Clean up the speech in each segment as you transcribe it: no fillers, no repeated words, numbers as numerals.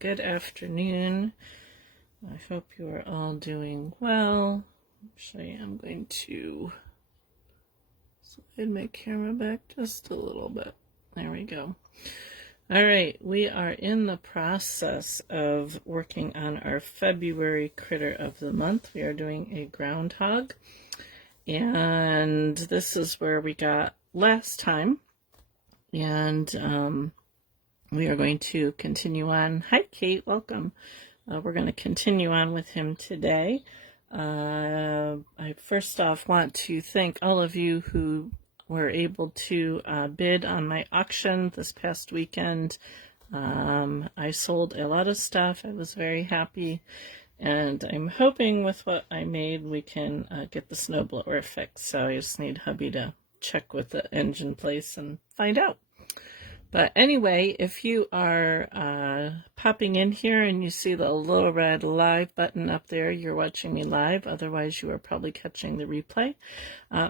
Good afternoon. I hope you are all doing well. Actually, I'm going to slide my camera back just a little bit. There we go. All right, we are in the process of working on our February critter of the month. We are doing a groundhog, and this is where we got last time, and we are going to continue on. Hi, Kate, welcome. We're going to continue on with him today. I first off want to thank all of you who were able to bid on my auction this past weekend. I sold a lot of stuff. I was very happy, and I'm hoping with what I made we can get the snowblower fixed. So I just need hubby to check with the engine place and find out. But anyway, if you are popping in here and you see the little red live button up there, you're watching me live. Otherwise, you are probably catching the replay.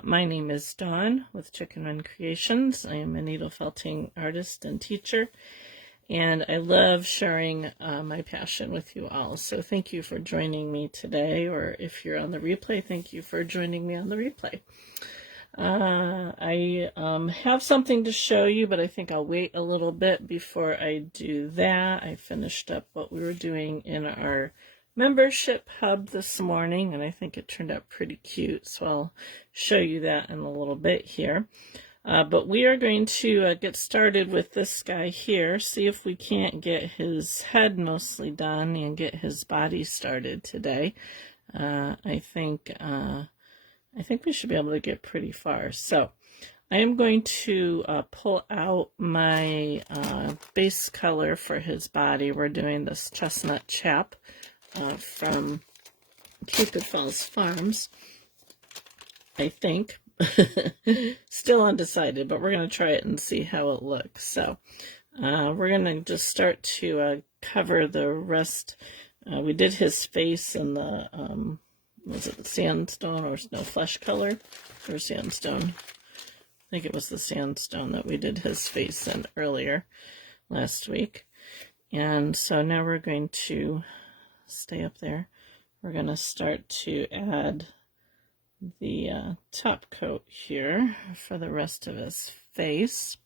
My name is Dawn with Chicken Run Creations. I am a needle felting artist and teacher, and I love sharing my passion with you all. So thank you for joining me today, or if you're on the replay, thank you for joining me on the replay. I have something to show you, but I think I'll wait a little bit before I do that. I finished up what we were doing in our membership hub this morning, and I think it turned out pretty cute, so I'll show you that in a little bit here. But we are going to get started with this guy here, see if we can't get his head mostly done and get his body started today. I think we should be able to get pretty far. So I am going to pull out my base color for his body. We're doing this chestnut chap from Cupid Falls Farms, I think. Still undecided, but we're going to try it and see how it looks. So we're going to just start to cover the rest. We did his face in the was it the sandstone or no flesh color or sandstone? I think it was the sandstone that we did his face in earlier last week. And so now we're going to stay up there. We're going to start to add the top coat here for the rest of his face.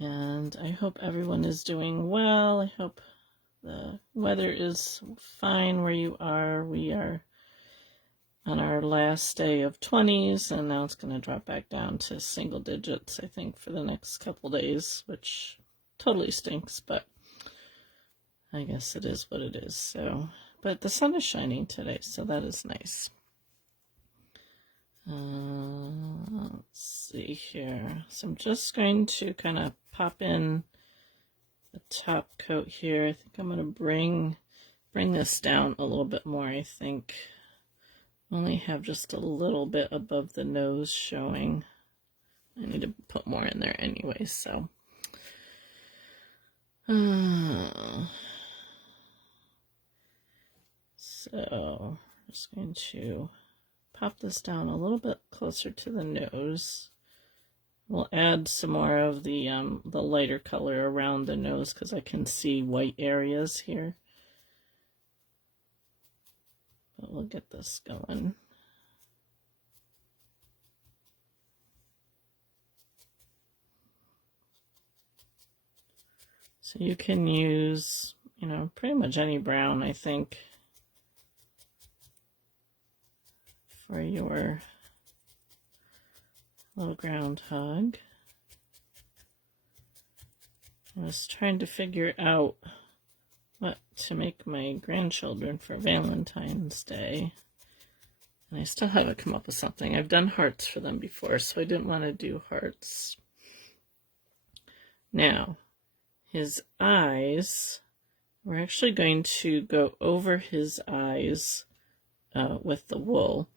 And I hope everyone is doing well. I hope the weather is fine where you are. We are on our last day of 20s, and now it's going to drop back down to single digits, I think, for the next couple days, which totally stinks, but I guess it is what it is. So, but the sun is shining today, so that is nice. Let's see here. So I'm just going to kind of pop in the top coat here. I think I'm going to bring this down a little bit more. I think only have just a little bit above the nose showing. I need to put more in there anyway, so so I'm just going to pop this down a little bit closer to the nose. We'll add some more of the lighter color around the nose because I can see white areas here. But we'll get this going. So you can use, pretty much any brown, I think, for your little groundhog. I was trying to figure out what to make my grandchildren for Valentine's Day, and I still haven't come up with something. I've done hearts for them before, so I didn't want to do hearts. Now, his eyes, we're actually going to go over his eyes with the wool.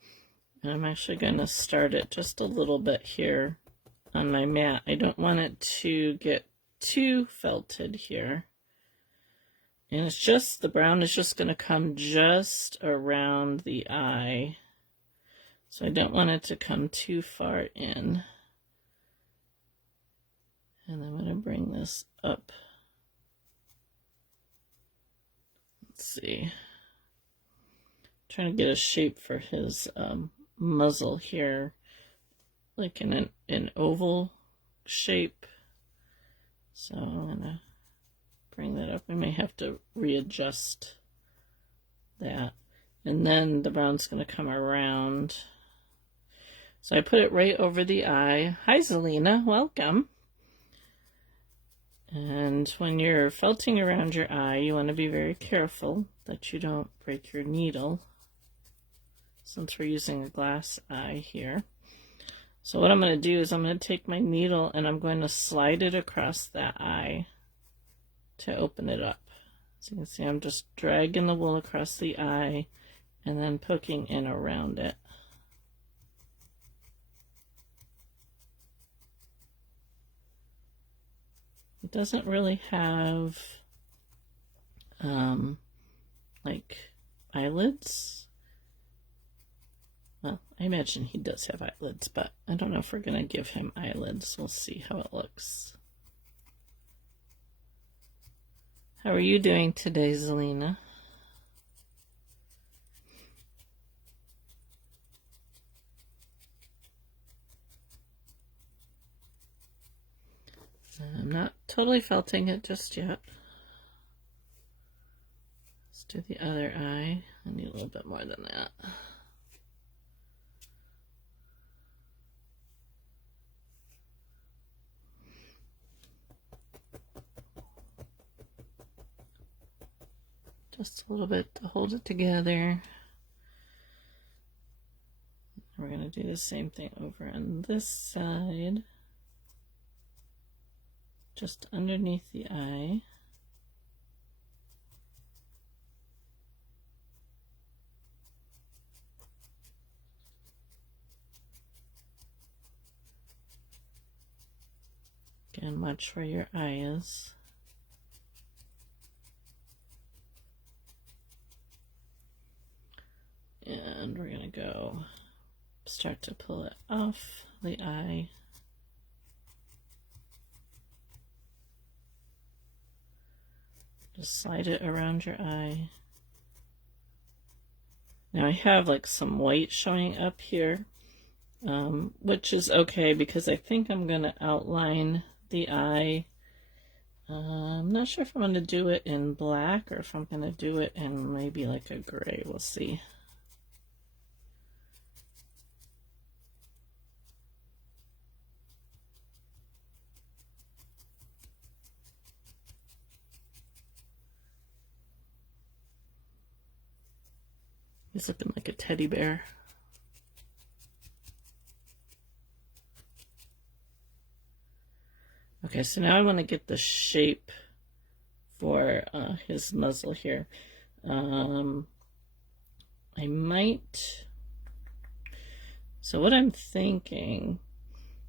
And I'm actually going to start it just a little bit here on my mat. I don't want it to get too felted here. And it's just, the brown is just going to come just around the eye. So I don't want it to come too far in. And I'm going to bring this up let's see. Trying to get a shape for his muzzle here, like in an oval shape. So I'm gonna bring that up. I may have to readjust that. And then the brown's gonna come around. So I put it right over the eye. Hi, Zelina, welcome. And when you're felting around your eye, you want to be very careful that you don't break your needle, since we're using a glass eye here. So what I'm going to do is I'm going to take my needle and I'm going to slide it across that eye to open it up. So you can see I'm just dragging the wool across the eye and then poking in around it. It doesn't really have like eyelids. Well, I imagine he does have eyelids, but I don't know if we're going to give him eyelids. We'll see how it looks. How are you doing today, Zelina? I'm not totally felting it just yet. Let's do the other eye. I need a little bit more than that. Just a little bit to hold it together. We're going to do the same thing over on this side. Just underneath the eye. Again, watch where your eye is. And we're going to go start to pull it off the eye. Just slide it around your eye. Now I have like some white showing up here, which is okay because I think I'm going to outline the eye. I'm not sure if I'm going to do it in black or if I'm going to do it in maybe like a gray. We'll see. He's looking like a teddy bear. Okay, so now I want to get the shape for his muzzle here. I might... So what I'm thinking,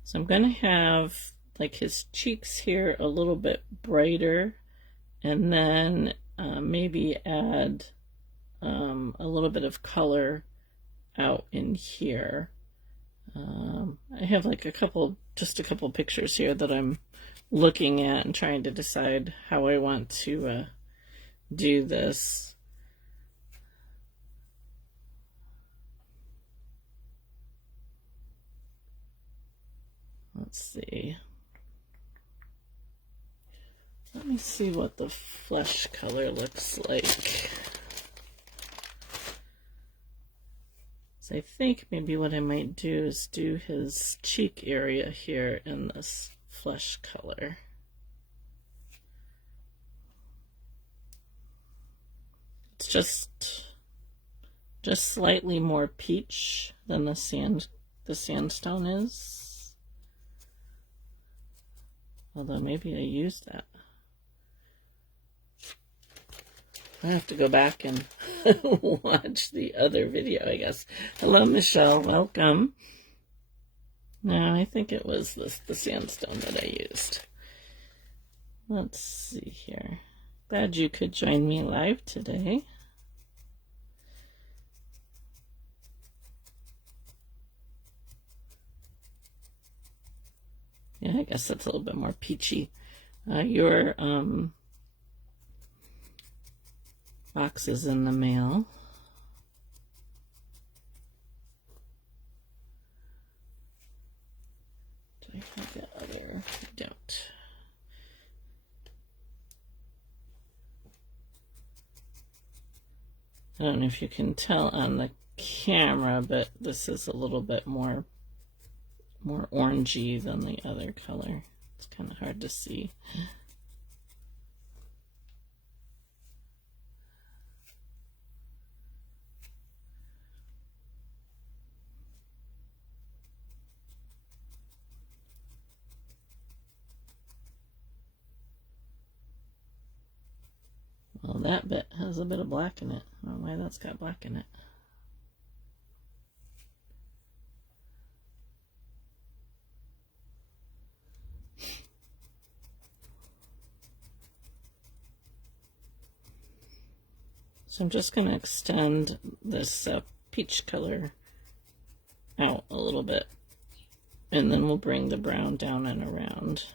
so I'm going to have like his cheeks here a little bit brighter, and then maybe add a little bit of color out in here. I have like just a couple pictures here that I'm looking at and trying to decide how I want to do this. Let's see. Let me see what the flesh color looks like. So I think maybe what I might do is do his cheek area here in this flesh color. It's just slightly more peach than the sandstone is. Although maybe I used that. I have to go back and watch the other video, I guess. Hello, Michelle. Welcome. No, I think it was the sandstone that I used. Let's see here. Glad you could join me live today. Yeah, I guess that's a little bit more peachy. boxes in the mail. Do I have the other? I don't. I don't know if you can tell on the camera, but this is a little bit more orangey than the other color. It's kind of hard to see. Well, that bit has a bit of black in it. I don't know why that's got black in it. So I'm just going to extend this peach color out a little bit, and then we'll bring the brown down and around.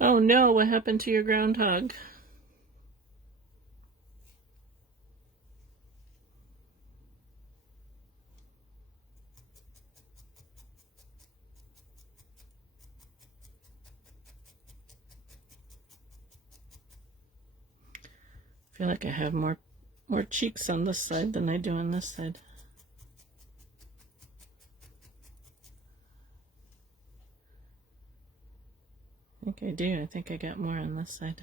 Oh no, what happened to your groundhog? I feel like I have more cheeks on this side than I do on this side. I think I do. I think I got more on this side.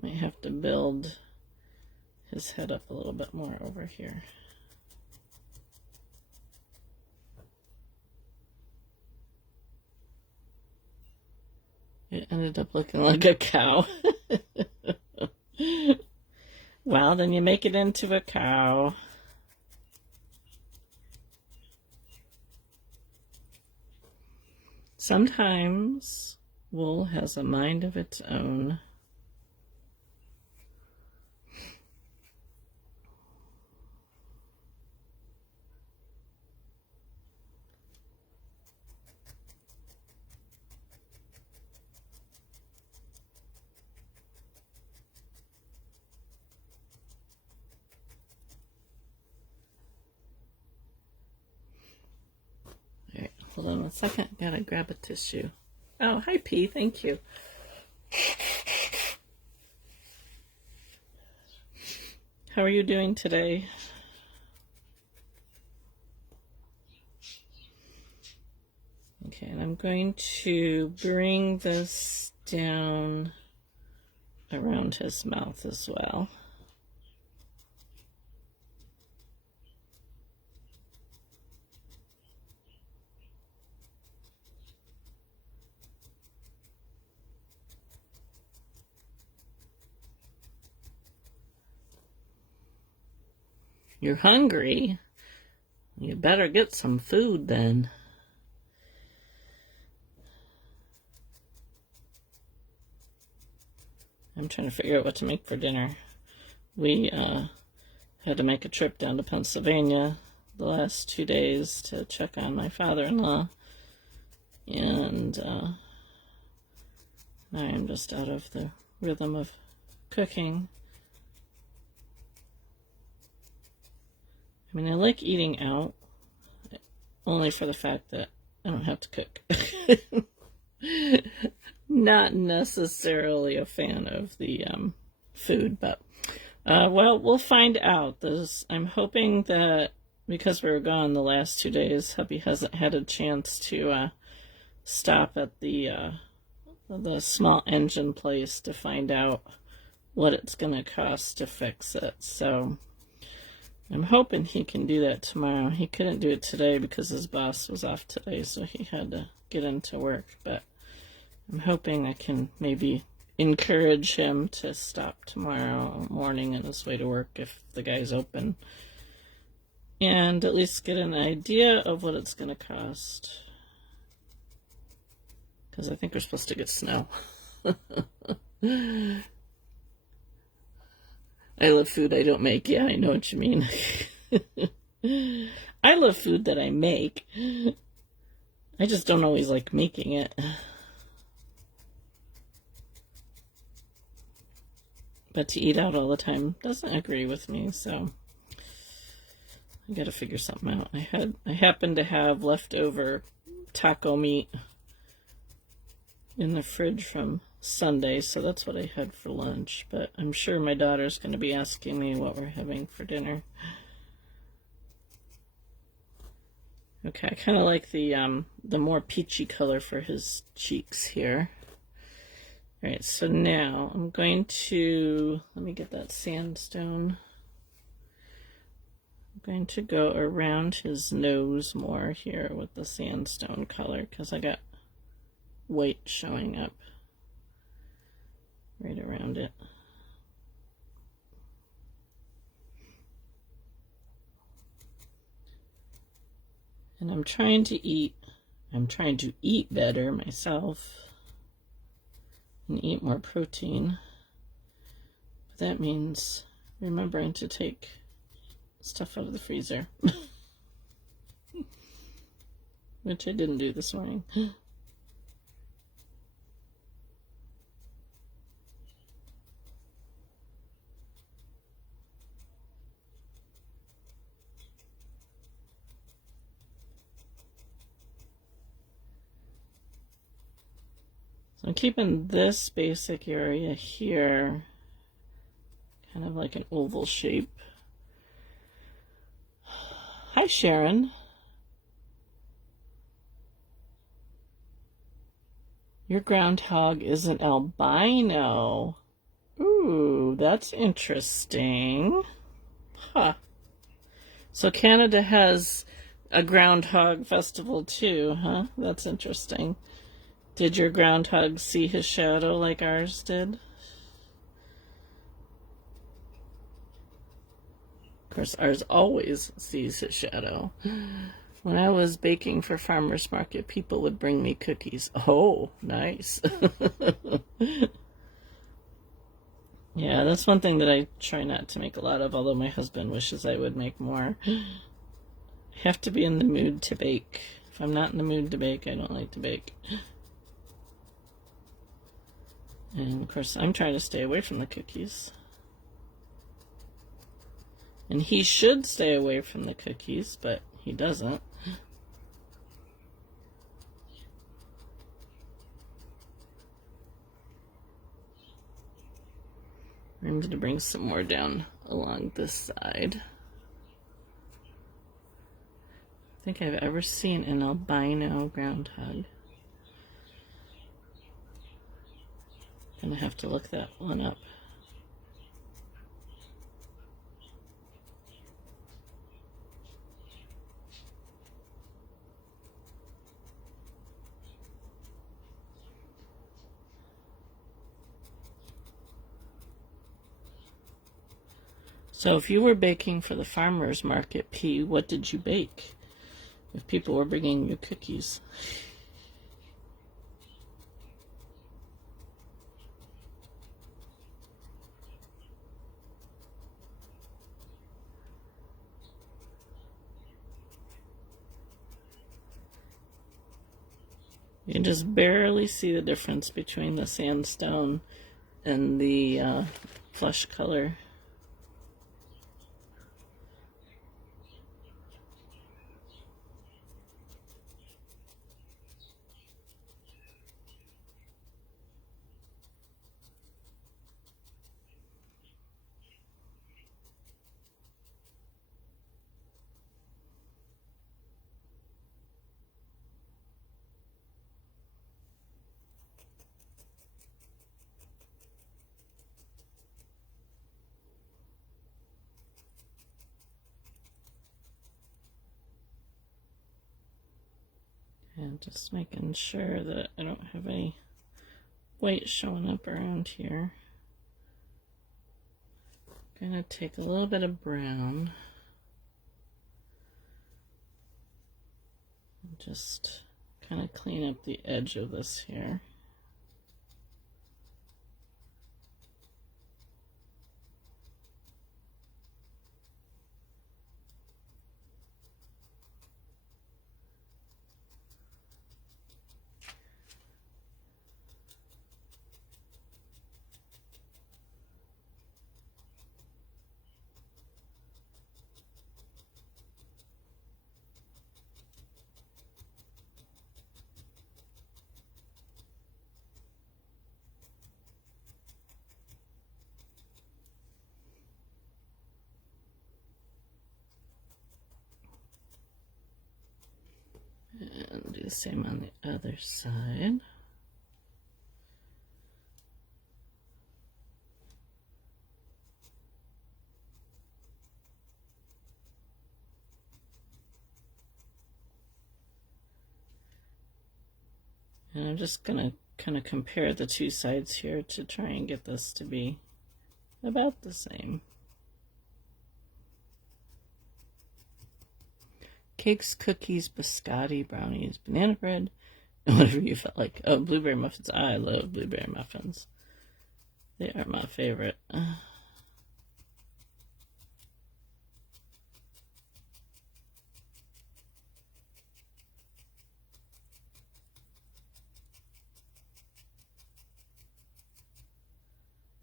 Might have to build his head up a little bit more over here. It ended up looking like a cow. Well, then you make it into a cow. Sometimes wool has a mind of its own. Hold on a second, gotta grab a tissue. Oh, hi P, thank you. How are you doing today? Okay, and I'm going to bring this down around his mouth as well. You're hungry? You better get some food then. I'm trying to figure out what to make for dinner. We had to make a trip down to Pennsylvania the last 2 days to check on my father-in-law. And now I'm just out of the rhythm of cooking. I mean, I like eating out, only for the fact that I don't have to cook. Not necessarily a fan of the food, but, well, we'll find out. I'm hoping that because we were gone the last 2 days, hubby hasn't had a chance to stop at the small engine place to find out what it's going to cost to fix it. So I'm hoping he can do that tomorrow. He couldn't do it today because his boss was off today, so he had to get into work. But I'm hoping I can maybe encourage him to stop tomorrow morning on his way to work if the guy's open, and at least get an idea of what it's going to cost. Because I think we're supposed to get snow. I love food I don't make. Yeah, I know what you mean. I love food that I make. I just don't always like making it. But to eat out all the time doesn't agree with me, so I gotta figure something out. I happen to have leftover taco meat in the fridge from Sunday, so that's what I had for lunch. But I'm sure my daughter's going to be asking me what we're having for dinner. Okay, I kind of like the more peachy color for his cheeks here. All right, so now I'm going to, let me get that sandstone. I'm going to go around his nose more here with the sandstone color because I got white showing up right around it. And I'm trying to eat better myself and eat more protein. But that means remembering to take stuff out of the freezer, which I didn't do this morning. So I'm keeping this basic area here kind of like an oval shape. Hi, Sharon. Your groundhog is an albino. Ooh, that's interesting. Huh. So Canada has a groundhog festival too, huh? That's interesting. Did your groundhog see his shadow like ours did? Of course, ours always sees his shadow. When I was baking for farmers market, people would bring me cookies. Oh, nice. Yeah, that's one thing that I try not to make a lot of, although my husband wishes I would make more. I have to be in the mood to bake. If I'm not in the mood to bake, I don't like to bake. And of course, I'm trying to stay away from the cookies. And he should stay away from the cookies, but he doesn't. I'm going to bring some more down along this side. I think I've ever seen an albino groundhog. Gonna have to look that one up. So if you were baking for the farmer's market, P, what did you bake? If people were bringing you cookies. You can just barely see the difference between the sandstone and the flesh color. And just making sure that I don't have any white showing up around here. Gonna take a little bit of brown and just kind of clean up the edge of this here. do the same on the other side. And I'm just going to kind of compare the two sides here to try and get this to be about the same. Cakes, cookies, biscotti, brownies, banana bread, and whatever you felt like. Oh, blueberry muffins. I love blueberry muffins. They are my favorite.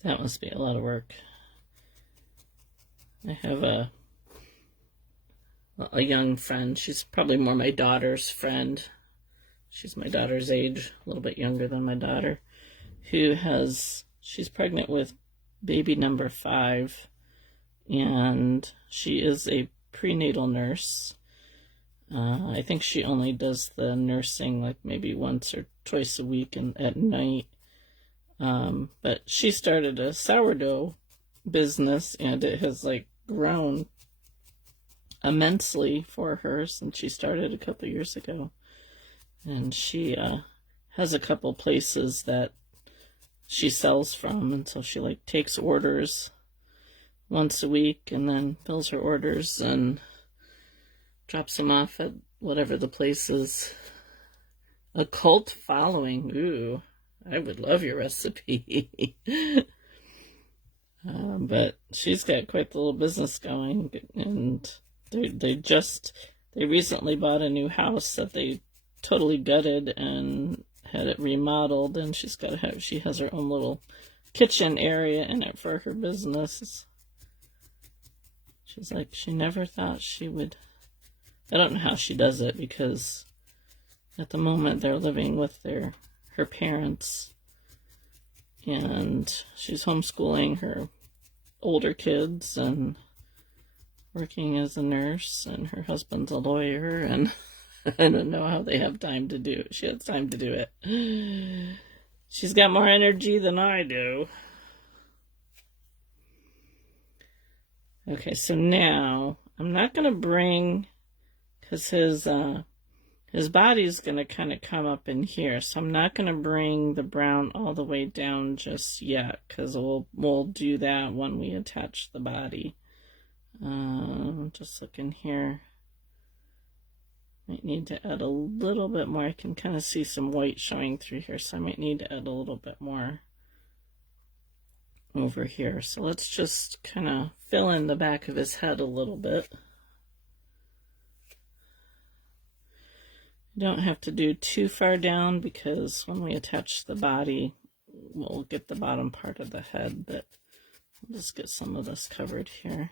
That must be a lot of work. I have a young friend. She's probably more my daughter's friend. She's my daughter's age, a little bit younger than my daughter, she's pregnant with baby number 5, and she is a prenatal nurse. I think she only does the nursing like maybe once or twice a week and at night. But she started a sourdough business, and it has like grown immensely for her since she started a couple years ago. And she has a couple places that she sells from, and so she like takes orders once a week and then fills her orders and drops them off at whatever the place is. A cult following. Ooh, I would love your recipe. But she's got quite the little business going, and they recently bought a new house that they totally gutted and had it remodeled, and she has her own little kitchen area in it for her business. She's like, she never thought she would. I don't know how she does it, because at the moment they're living with her parents, and she's homeschooling her older kids and working as a nurse, and her husband's a lawyer, and I don't know how they have time to do it. She has time to do it. She's got more energy than I do. Okay, so now I'm not going to bring, because his body's going to kind of come up in here, so I'm not going to bring the brown all the way down just yet, because we'll do that when we attach the body. Just looking here. Might need to add a little bit more. I can kind of see some white showing through here, so I might need to add a little bit more over here. So let's just kind of fill in the back of his head a little bit. You don't have to do too far down, because when we attach the body, we'll get the bottom part of the head, but I'll just get some of this covered here.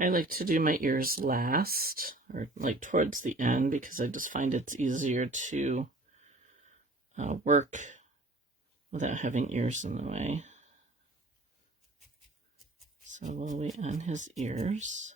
I like to do my ears last, or like towards the end, because I just find it's easier to work without having ears in the way. So we'll wait on his ears.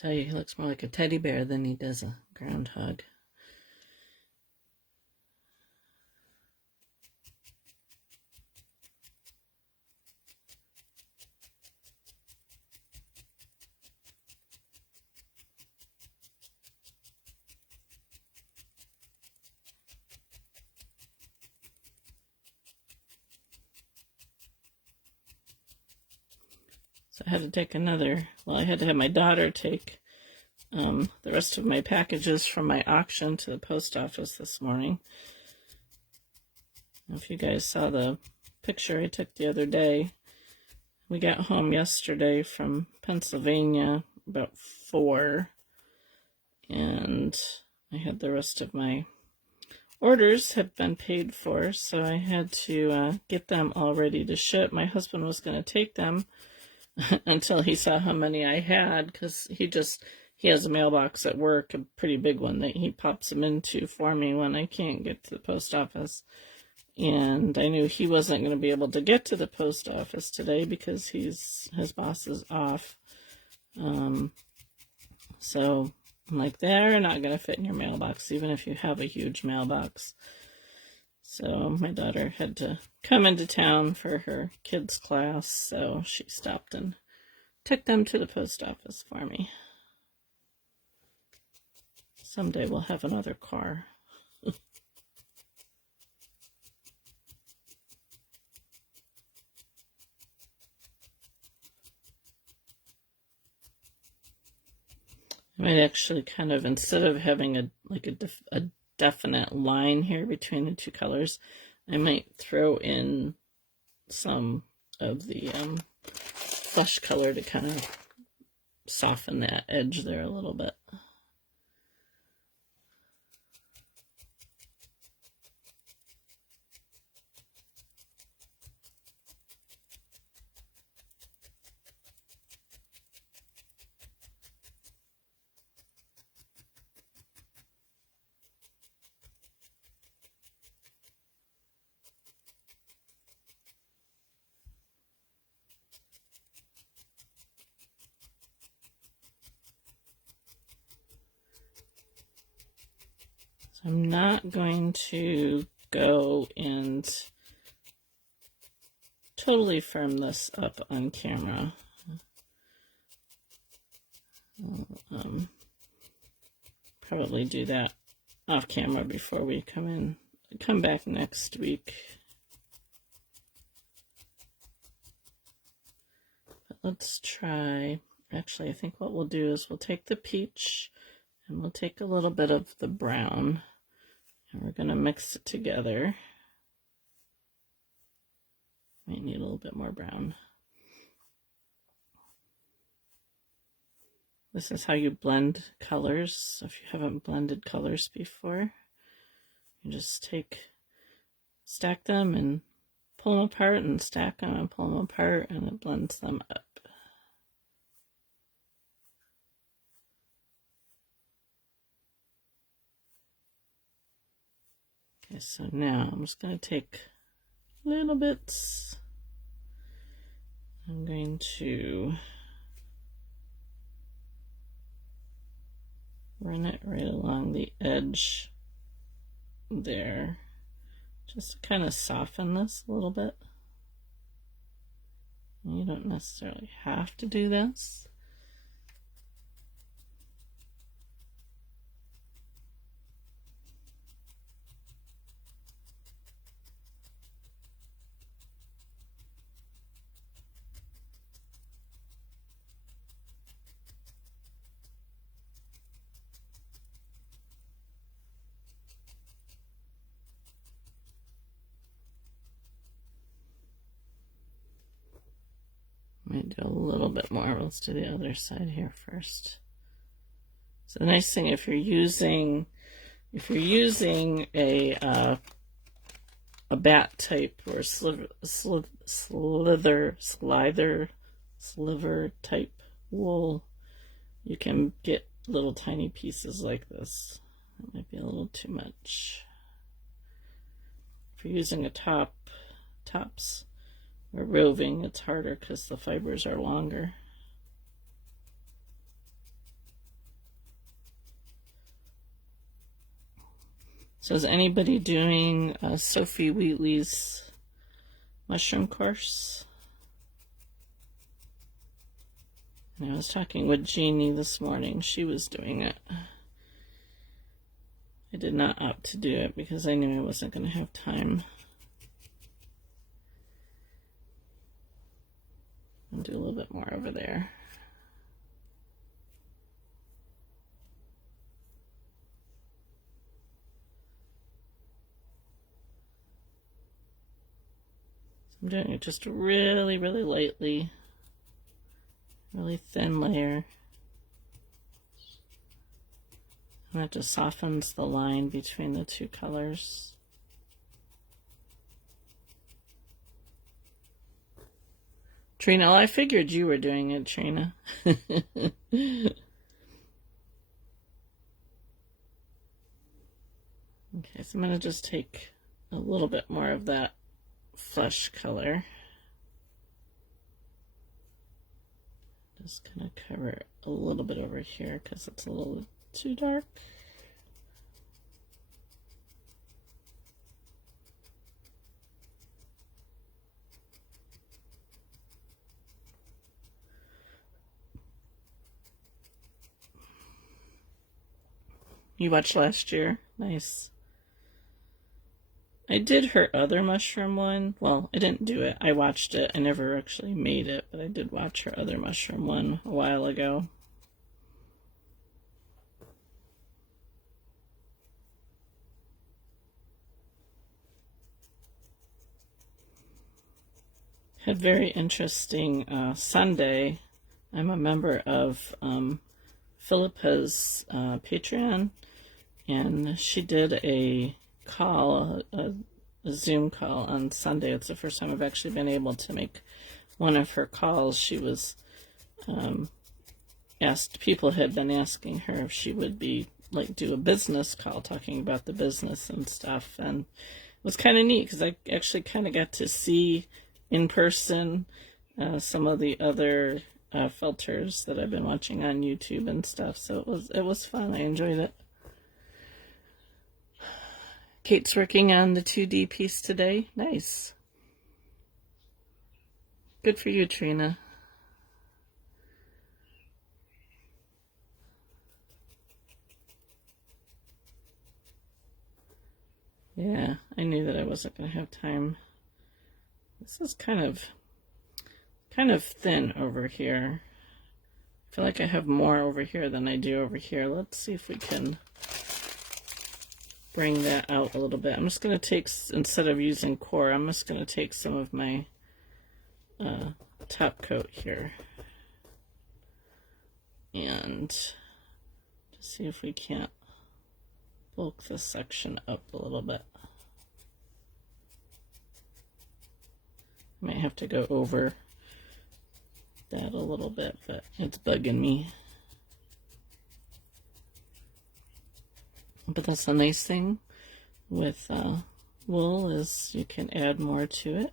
Tell you, he looks more like a teddy bear than he does a groundhog. So I had to take I had to have my daughter take the rest of my packages from my auction to the post office this morning. If you guys saw the picture I took the other day, we got home yesterday from Pennsylvania about 4, and I had the rest of my orders have been paid for, so I had to get them all ready to ship. My husband was going to take them until he saw how many I had, because he has a mailbox at work, a pretty big one that he pops them into for me when I can't get to the post office. And I knew he wasn't going to be able to get to the post office today because his boss is off. So I'm like, they're not going to fit in your mailbox, even if you have a huge mailbox. So my daughter had to come into town for her kids' class, so she stopped and took them to the post office for me. Someday we'll have another car. I might actually kind of, instead of having a definite line here between the two colors, I might throw in some of the flesh color to kind of soften that edge there a little bit. So I'm not going to go and totally firm this up on camera. Probably do that off camera before we come back next week. But let's try, actually I think what we'll do is we'll take the peach and we'll take a little bit of the brown and we're going to mix it together. Might need a little bit more brown. This is how you blend colors. If you haven't blended colors before, you just stack them and pull them apart and stack them and pull them apart, and it blends them up. Okay, so now I'm just going to take little bits. I'm going to run it right along the edge there, just to kind of soften this a little bit. You don't necessarily have to do this. Might do a little bit more. Let's do the other side here first. So the nice thing, if you're using a bat type or sliver type wool, you can get little tiny pieces like this. That might be a little too much. If you're using a tops or roving, it's harder because the fibers are longer. So is anybody doing Sophie Wheatley's mushroom course? And I was talking with Jeannie this morning. She was doing it. I did not opt to do it because I knew I wasn't going to have time. I'll do a little bit more over there. I'm doing it just really, really lightly. Really thin layer. And that just softens the line between the two colors. Trina, I figured you were doing it, Trina. Okay, so I'm going to just take a little bit more of that flesh color. Just kind of cover a little bit over here because it's a little too dark. You watched last year? Nice. I did her other mushroom one. Well, I didn't do it. I watched it. I never actually made it, but I did watch her other mushroom one a while ago. Had very interesting Sunday. I'm a member of Philippa's Patreon, and she did a call, a Zoom call on Sunday. It's the first time I've actually been able to make one of her calls. She was asked, people had been asking her if she would be do a business call talking about the business and stuff, and it was kind of neat because I actually kind of got to see in person some of the other filters that I've been watching on YouTube and stuff, so it was fun. I enjoyed it. Kate's working on the 2D piece today. Nice. Good for you, Trina. Yeah, I knew that I wasn't going to have time. This is kind of thin over here. I feel like I have more over here than I do over here. Let's see if we can bring that out a little bit. I'm just going to take, instead of using core, I'm just going to take some of my top coat here and just see if we can't bulk this section up a little bit. I might have to go over that a little bit, but it's bugging me. But that's the nice thing with wool, is you can add more to it.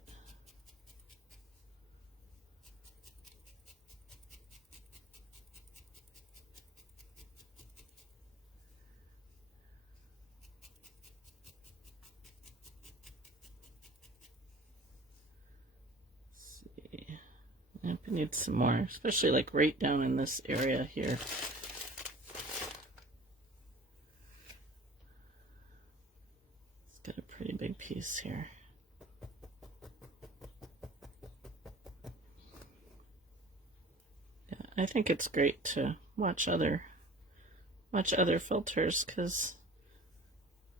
Let's see. Yep, I need some more, especially like right down in this area here. Got a pretty big piece here. Yeah, I think it's great to watch other filters because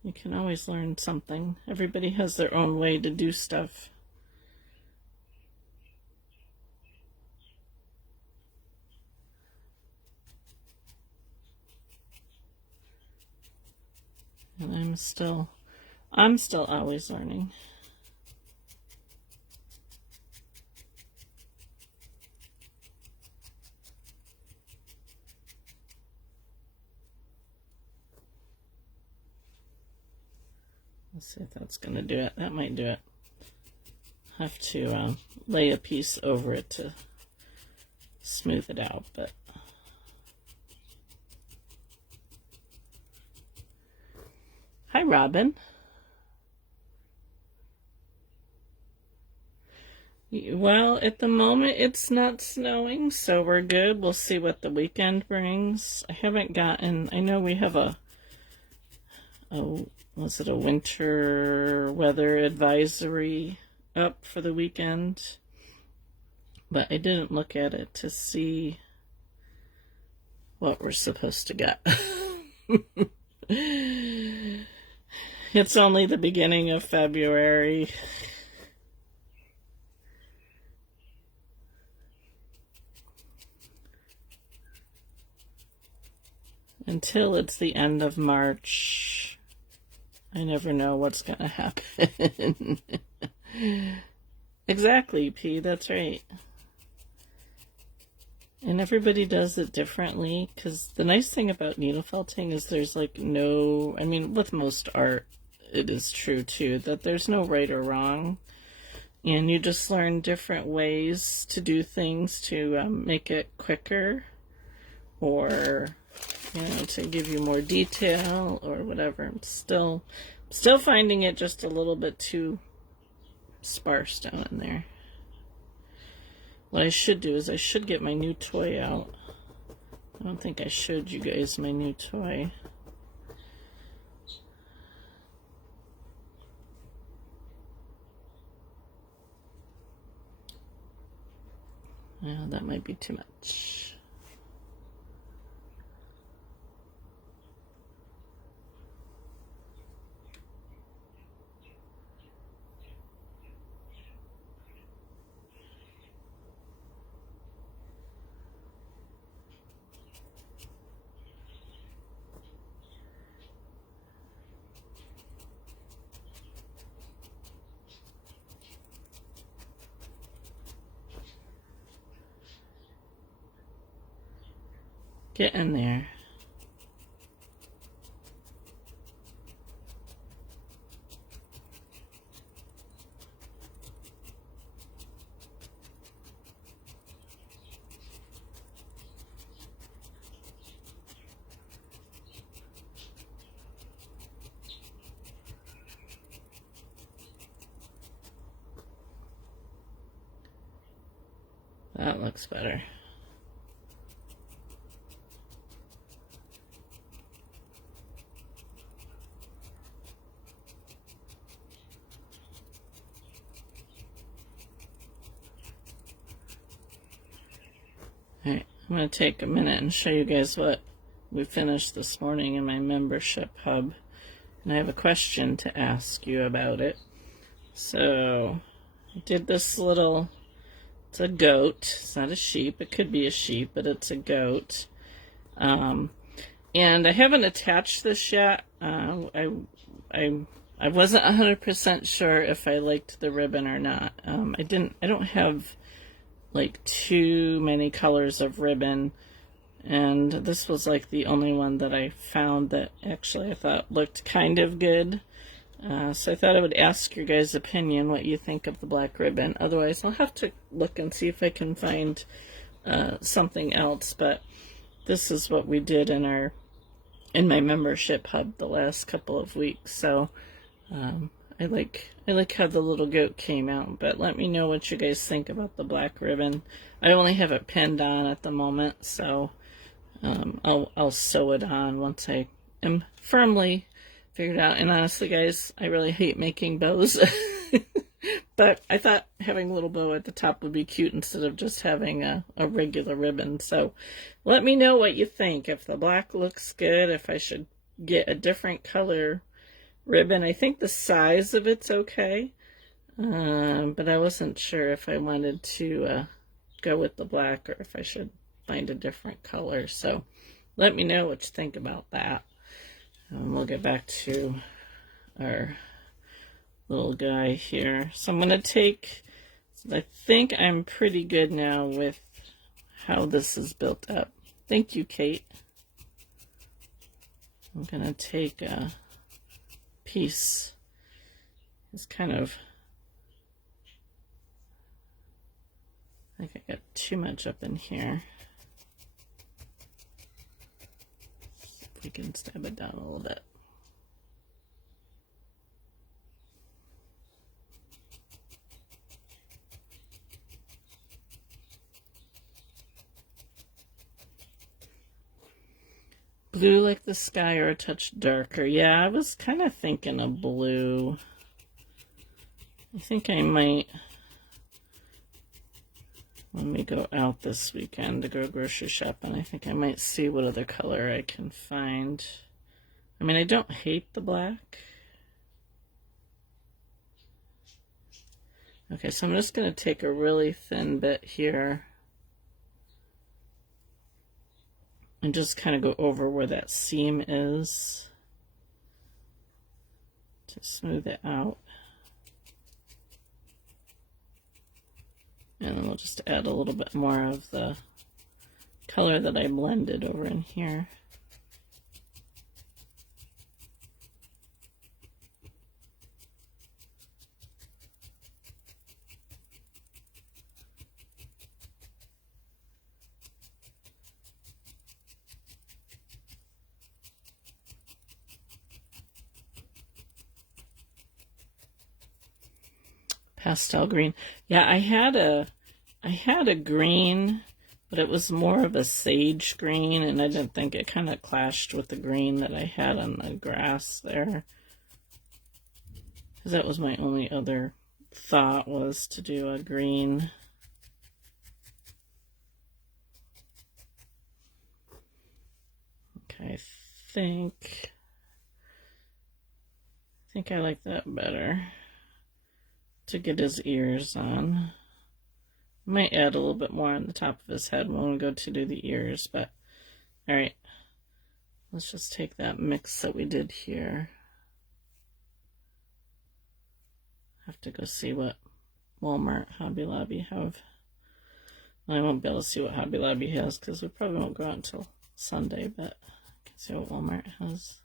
you can always learn something. Everybody has their own way to do stuff. And I'm still always learning. Let's see if that's going to do it. That might do it. Have to lay a piece over it to smooth it out, but hi, Robin. Well, at the moment it's not snowing, so we're good. We'll see what the weekend brings. I haven't gotten, I know we have was it a winter weather advisory up for the weekend? But I didn't look at it to see what we're supposed to get. It's only the beginning of February. until it's the end of March, I never know what's going to happen. Exactly, P, that's right. And everybody does it differently, because the nice thing about needle felting is there's like no, I mean, with most art, it is true too, that there's no right or wrong. And you just learn different ways to do things to make it quicker, or, you know, to give you more detail or whatever. I'm still finding it just a little bit too sparse down in there. What I should do is I should get my new toy out. I don't think I showed you guys my new toy. Yeah, that might be too much. Get in there. That looks better. Alright, I'm going to take a minute and show you guys what we finished this morning in my membership hub. And I have a question to ask you about it. So, I did this little, it's a goat. It's not a sheep. It could be a sheep, but it's a goat. And I haven't attached this yet. I wasn't 100% sure if I liked the ribbon or not. I don't have like too many colors of ribbon, and this was like the only one that I found that actually I thought looked kind of good. So I thought I would ask your guys' opinion, what you think of the black ribbon. Otherwise, I'll have to look and see if I can find something else. But this is what we did in my membership hub the last couple of weeks. So I like how the little goat came out. But let me know what you guys think about the black ribbon. I only have it pinned on at the moment, so I'll sew it on once I am firmly figured out. And honestly, guys, I really hate making bows. But I thought having a little bow at the top would be cute instead of just having a regular ribbon. So let me know what you think. If the black looks good, if I should get a different color ribbon. I think the size of it's okay. But I wasn't sure if I wanted to go with the black or if I should find a different color. So let me know what you think about that. We'll get back to our little guy here. So I'm going to take, I think I'm pretty good now with how this is built up. Thank you, Kate. I'm going to take a piece. It's kind of, I think I got too much up in here. If we can stab it down a little bit. Blue like the sky or a touch darker. Yeah, I was kind of thinking of blue. I think I might, when we go out this weekend to go grocery shopping, I think I might see what other color I can find. I mean, I don't hate the black. Okay, so I'm just going to take a really thin bit here and just kind of go over where that seam is to smooth it out. And then we'll just add a little bit more of the color that I blended over in here. Pastel green. Yeah, I had a green, but it was more of a sage green, and I didn't think it kind of clashed with the green that I had on the grass there. Because that was my only other thought, was to do a green. Okay, I think I like that better to get his ears on. Might add a little bit more on the top of his head when we go to do the ears, but alright. Let's just take that mix that we did here. Have to go see what Walmart, Hobby Lobby have. I won't be able to see what Hobby Lobby has because we probably won't go out until Sunday, but I can see what Walmart has.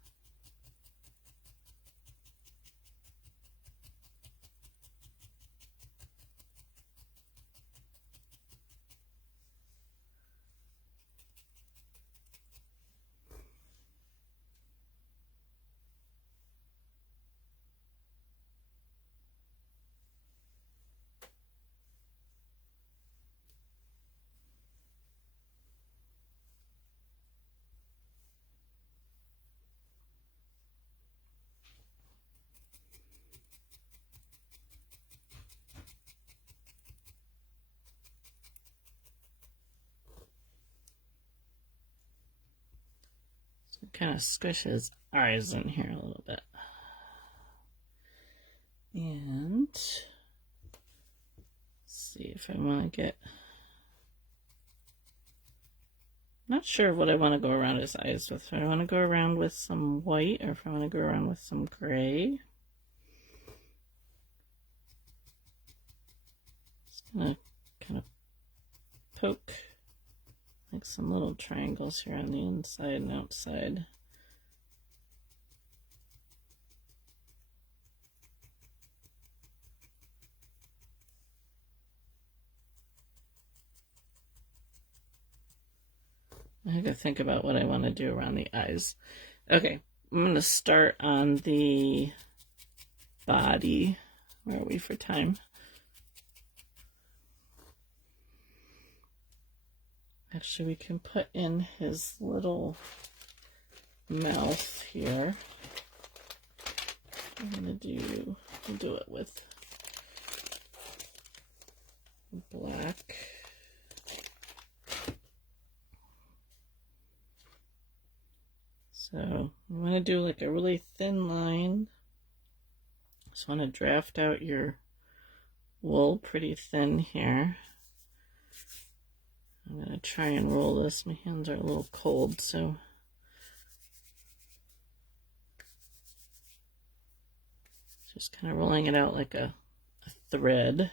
Kind of squish his eyes in here a little bit. And let's see if I want to get, not sure what I want to go around his eyes with. If I want to go around with some white or if I want to go around with some gray. Just gonna kind of poke like some little triangles here on the inside and outside. I have to think about what I want to do around the eyes. Okay, I'm going to start on the body. Where are we for time? Actually, we can put in his little mouth here. We'll do it with black. So I'm going to do like a really thin line. Just want to draft out your wool pretty thin here. I'm going to try and roll this. My hands are a little cold, so just kind of rolling it out like a thread.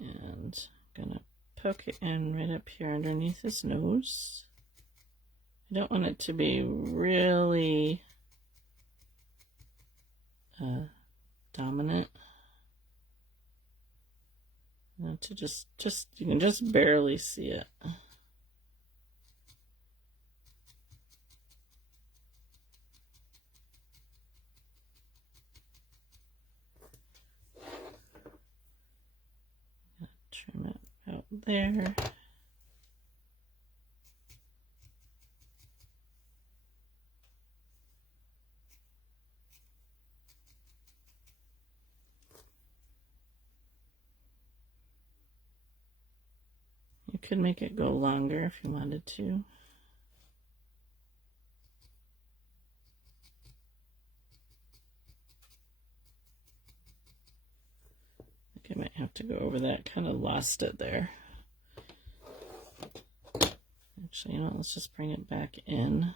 And I'm going to poke it in right up here underneath his nose. I don't want it to be really dominant. To just you can just barely see it. Trim it out there. You could make it go longer if you wanted to. think I might have to go over that. Kind of lost it there. Actually, you know, let's just bring it back in.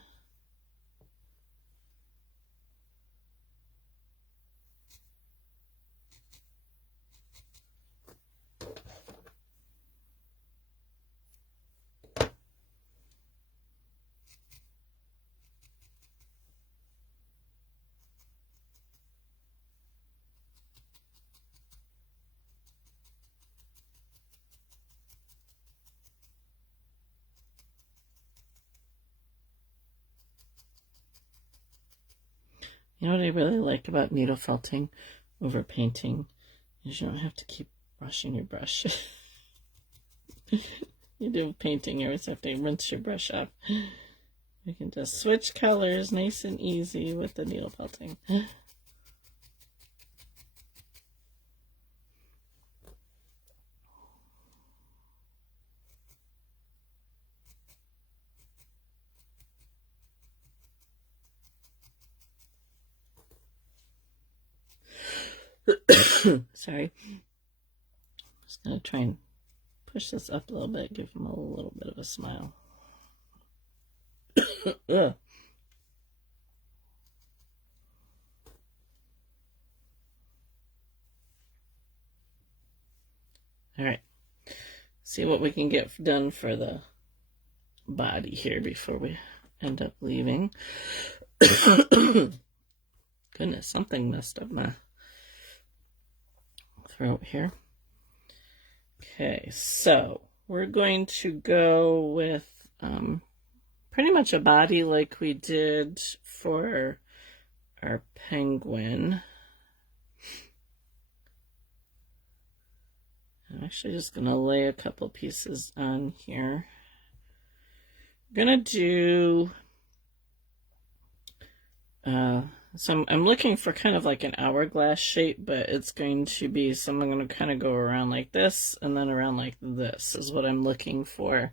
You know what I really like about needle felting over painting is you don't have to keep brushing your brush. You do painting, you always have to rinse your brush off. You can just switch colors nice and easy with the needle felting. Sorry. Just going to try and push this up a little bit, give him a little bit of a smile. Ugh. All right. See what we can get done for the body here before we end up leaving. Goodness, something messed up my throat here. Okay, so we're going to go with pretty much a body like we did for our penguin. I'm actually just going to lay a couple pieces on here. I'm going to do, so I'm looking for kind of like an hourglass shape, but it's going to be, so I'm going to kind of go around like this and then around like this is what I'm looking for.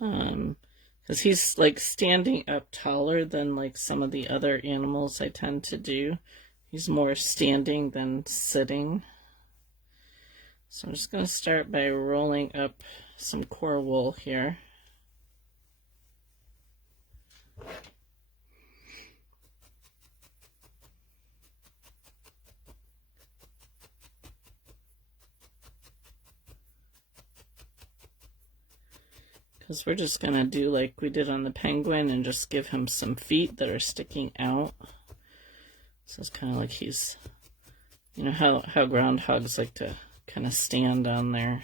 Because he's like standing up taller than like some of the other animals I tend to do. He's more standing than sitting. So I'm just going to start by rolling up some core wool here. Because we're just going to do like we did on the penguin and just give him some feet that are sticking out. So it's kind of like he's, you know how groundhogs like to kind of stand on their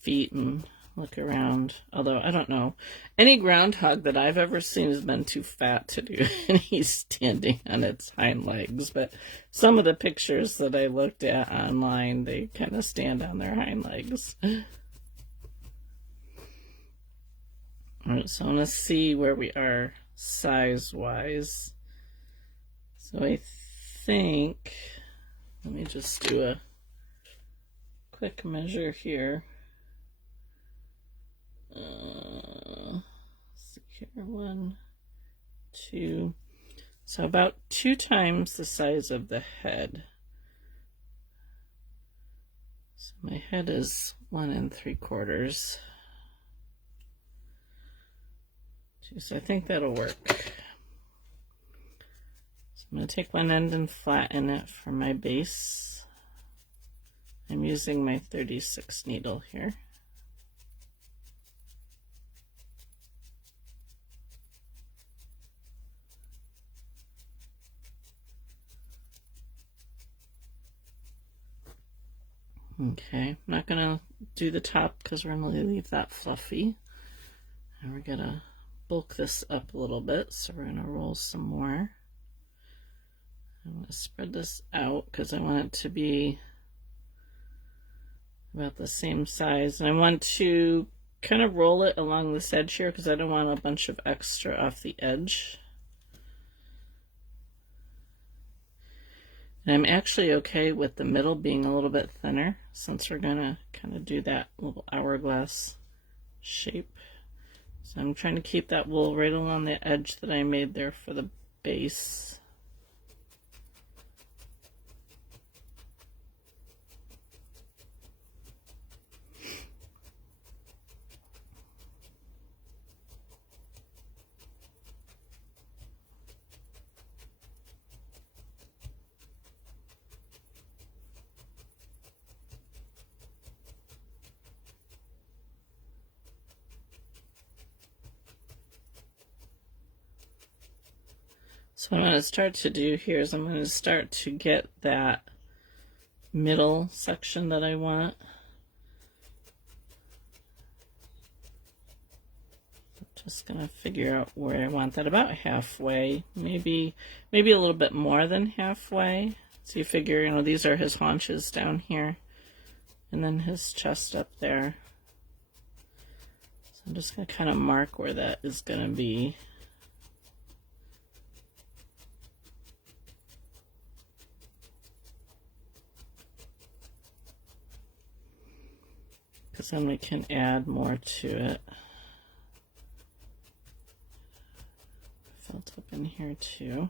feet and look around. Although, I don't know. Any groundhog that I've ever seen has been too fat to do, and he's standing on its hind legs. But some of the pictures that I looked at online, they kind of stand on their hind legs. Alright, so I'm going to see where we are size-wise. So I think, let me just do a quick measure here. Let's see here, 1, 2. So about 2 times the size of the head. So my head is 1 3/4. So I think that'll work. So I'm going to take one end and flatten it for my base. I'm using my 36 needle here. Okay, I'm not going to do the top because we're going to leave that fluffy. And we're going to bulk this up a little bit, so we're going to roll some more. I'm going to spread this out because I want it to be about the same size. And I want to kind of roll it along this edge here because I don't want a bunch of extra off the edge. And I'm actually okay with the middle being a little bit thinner since we're going to kind of do that little hourglass shape. So I'm trying to keep that wool right along the edge that I made there for the base. So what I'm going to start to do here is I'm going to start to get that middle section that I want. I'm just going to figure out where I want that, about halfway, maybe a little bit more than halfway. So you figure, you know, these are his haunches down here, and then his chest up there. So I'm just going to kind of mark where that is going to be. Because then we can add more to it. Felt up in here too.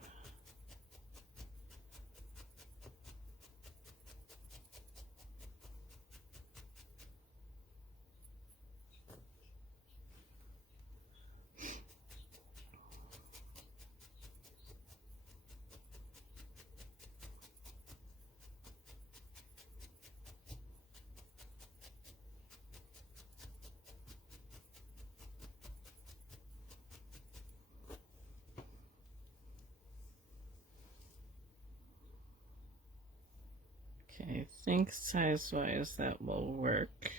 Okay, I think size-wise that will work.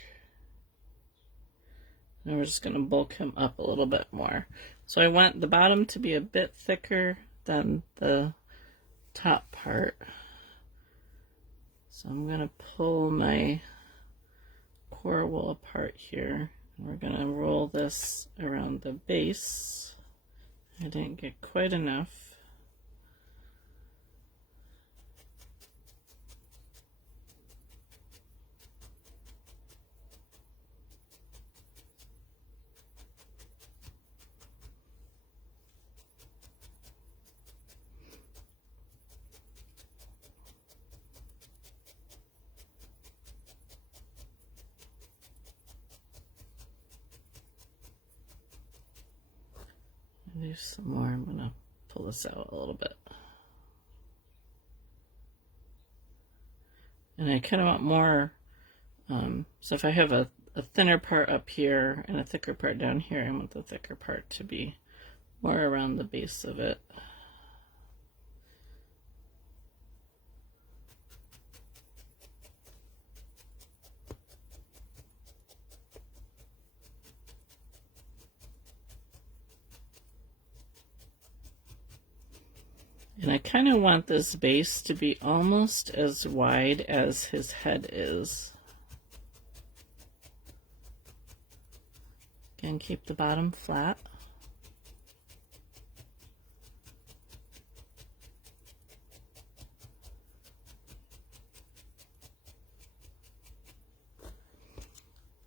And we're just going to bulk him up a little bit more. So I want the bottom to be a bit thicker than the top part. So I'm going to pull my core wool apart here. And we're going to roll this around the base. I didn't get quite enough. Do some more. I'm gonna pull this out a little bit, and I kind of want more. So if I have a thinner part up here and a thicker part down here, I want the thicker part to be more around the base of it. And I kind of want this base to be almost as wide as his head is. Again, keep the bottom flat.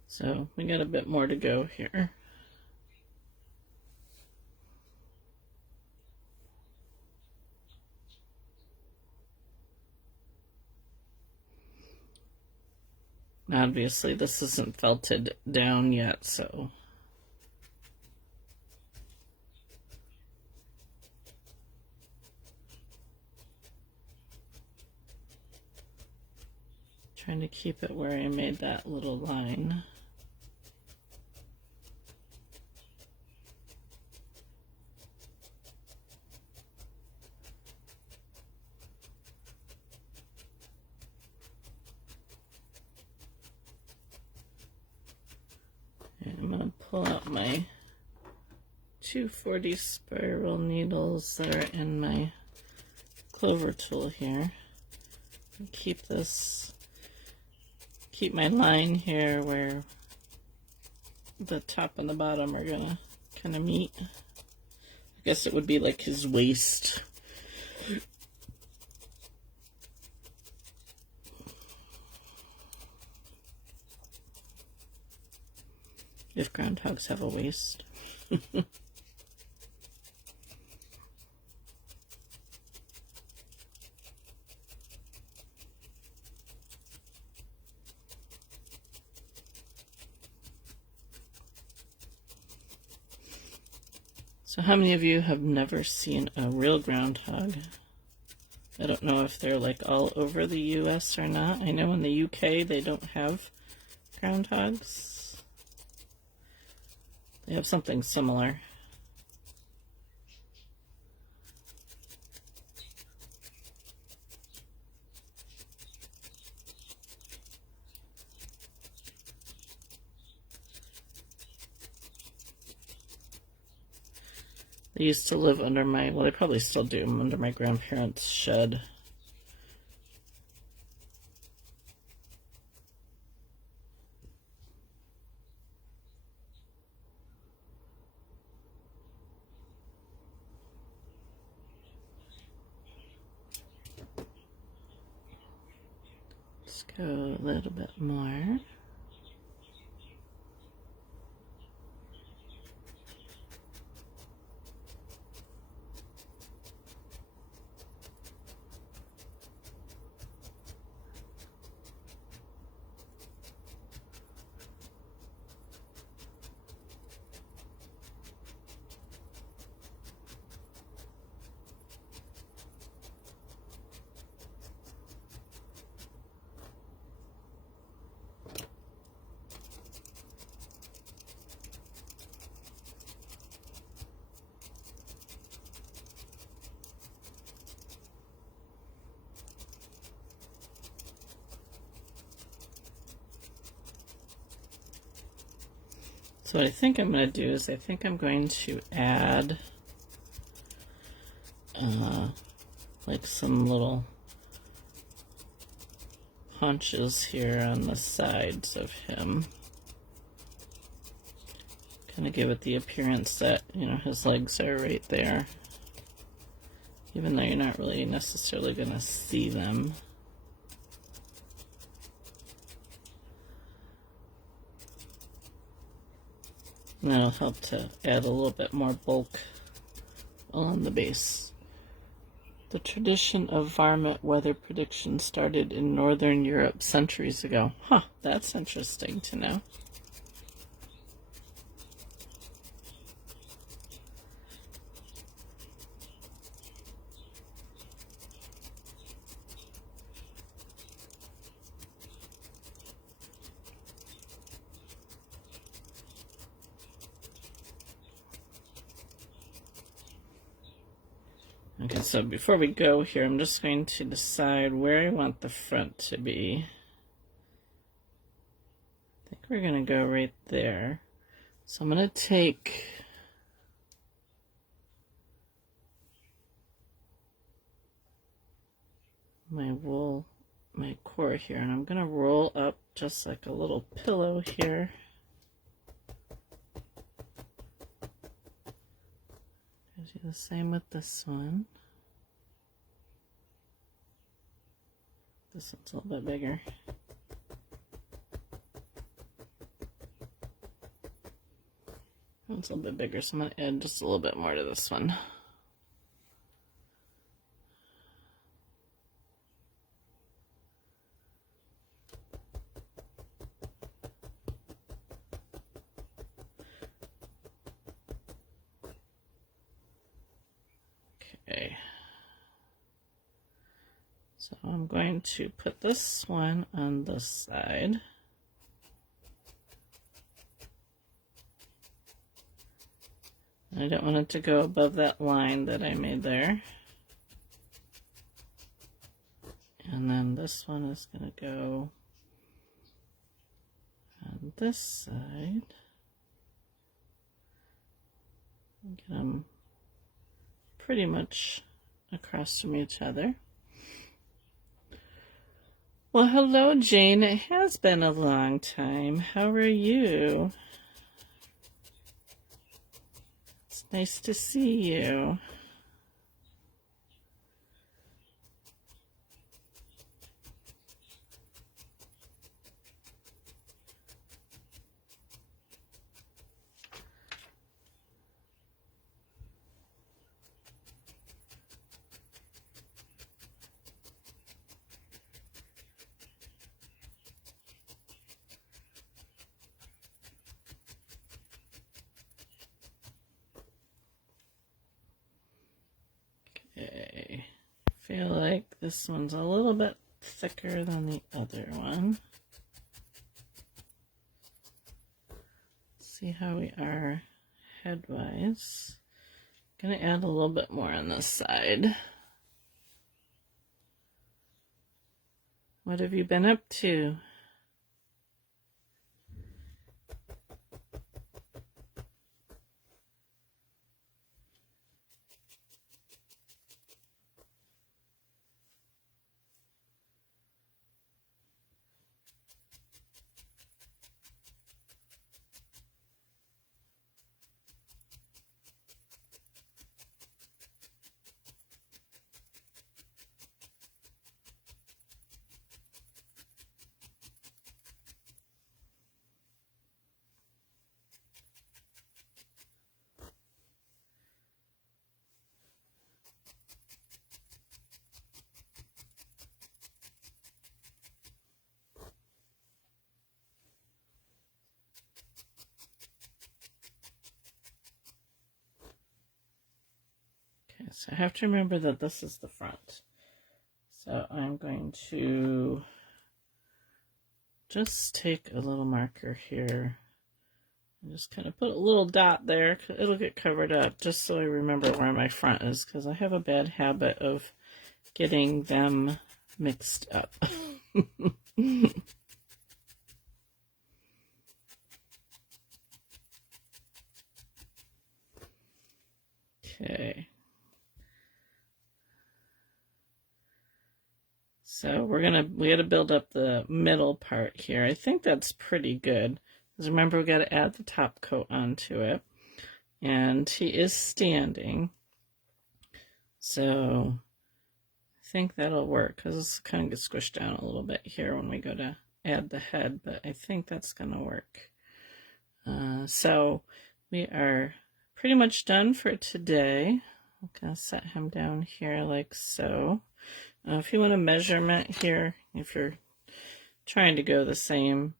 So we got a bit more to go here. Obviously, this isn't felted down yet, so trying to keep it where I made that little line. I'm going to pull out my 240 spiral needles that are in my clover tool here. And keep my line here where the top and the bottom are going to kind of meet. I guess it would be like his waist. If groundhogs have a waist. So how many of you have never seen a real groundhog? I don't know if they're like all over the US or not. I know in the UK they don't have groundhogs. They have something similar. They used to live under my, well, they probably still do, under my grandparents' shed. Let's go a little bit more. So what I think I'm going to do is I think I'm going to add like some little haunches here on the sides of him. Kind of give it the appearance that, you know, his legs are right there, even though you're not really necessarily going to see them. And that'll help to add a little bit more bulk along the base. The tradition of varmint weather prediction started in Northern Europe centuries ago. Huh, that's interesting to know. Okay, so before we go here, I'm just going to decide where I want the front to be. I think we're going to go right there. So I'm going to take my wool, my core here, and I'm going to roll up just like a little pillow here. Do the same with this one. This one's a little bit bigger. One's a little bit bigger, so I'm going to add just a little bit more to this one. Okay. So I'm going to put this one on this side. I don't want it to go above that line that I made there. And then this one is going to go on this side. Get them pretty much across from each other. Well, hello, Jane. It has been a long time. How are you? It's nice to see you. Okay, I feel like this one's a little bit thicker than the other one. Let's see how we are headwise. Gonna add a little bit more on this side. What have you been up to? Okay, so I have to remember that this is the front. So I'm going to just take a little marker here and just kind of put a little dot there. It'll get covered up just so I remember where my front is, because I have a bad habit of getting them mixed up. Okay. So we gotta build up the middle part here. I think that's pretty good. Because remember, we gotta add the top coat onto it. And he is standing. So I think that'll work, because it's kind of gets squished down a little bit here when we go to add the head, but I think that's gonna work. So we are pretty much done for today. I'm gonna set him down here like so. If you want a measurement here, if you're trying to go the same,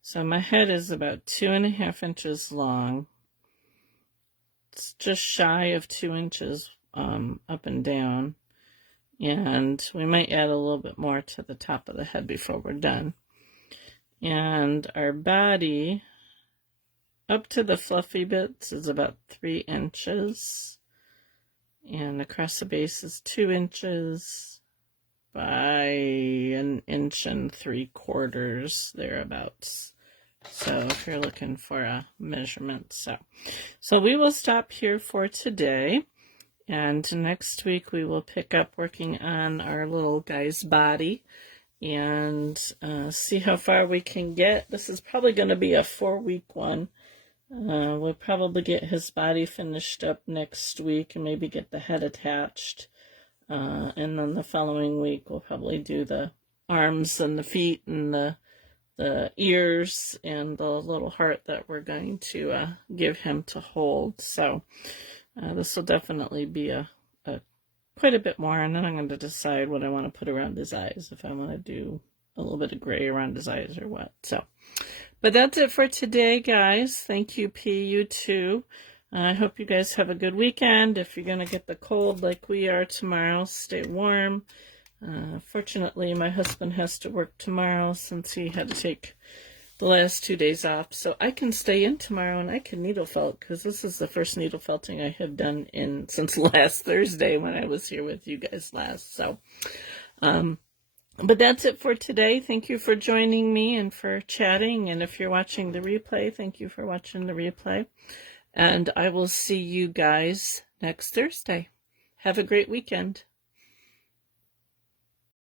so my head is about 2.5 inches long. It's just shy of 2 inches up and down, and we might add a little bit more to the top of the head before we're done. And our body, up to the fluffy bits, is about 3 inches, and across the base is 2 inches. By 1 3/4 inches, thereabouts. So if you're looking for a measurement, so we will stop here for today, and next week we will pick up working on our little guy's body and see how far we can get. This is probably going to be a 4-week one. We'll probably get his body finished up next week and maybe get the head attached. And then the following week we'll probably do the arms and the feet and the ears and the little heart that we're going to give him to hold. So this will definitely be a quite a bit more, and then I'm going to decide what I want to put around his eyes, if I want to do a little bit of gray around his eyes or what. So, but that's it for today, guys. Thank you, P. You too. I hope you guys have a good weekend. If you're going to get the cold like we are tomorrow, stay warm. Fortunately, my husband has to work tomorrow since he had to take the last 2 days off. So I can stay in tomorrow and I can needle felt, because this is the first needle felting I have done since last Thursday when I was here with you guys last. So, but that's it for today. Thank you for joining me and for chatting. And if you're watching the replay, thank you for watching the replay. And I will see you guys next Thursday. Have a great weekend.